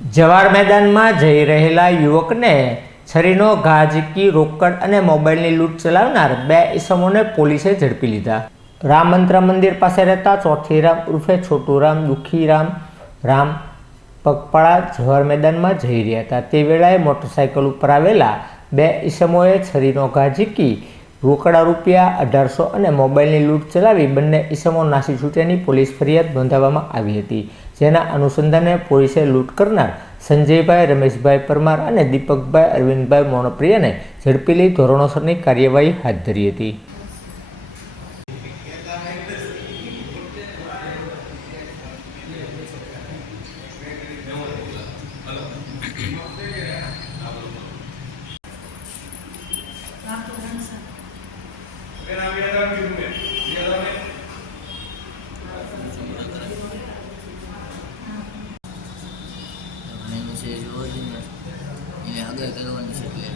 જવાર મેદાનમાં જઈ રહેલા યુવકને છરીનો ઘા ઝીકી રોકડ અને મોબાઈલની લૂંટ ચલાવનાર બે ઈસમોને પોલીસે ઝડપી લીધા। રામ મંત્ર મંદિર પાસે રહેતા ચોથીરામ ઉર્ફે છોટુરામ દુખીરામ રામ પગપાળા જવાર મેદાનમાં જઈ રહ્યા હતા। તે વેળાએ મોટરસાઇકલ ઉપર આવેલા બે ઈસમોએ છરીનો ઘા ઝીકી રોકડા રૂપિયા 1800 અને મોબાઈલની લૂંટ ચલાવી બંને ઈસમો નાસી છૂટ્યાની પોલીસ ફરિયાદ નોંધાવવામાં આવી હતી, જેના અનુસંધાને પોલીસે લૂંટ કરનાર સંજયભાઈ રમેશભાઈ પરમાર અને દીપકભાઈ અરવિંદભાઈ મોણપ્રિયાને ઝડપી લઈ ધોરણસરની કાર્યવાહી હાથ ધરી હતી। આગળ કરવાની છે એટલે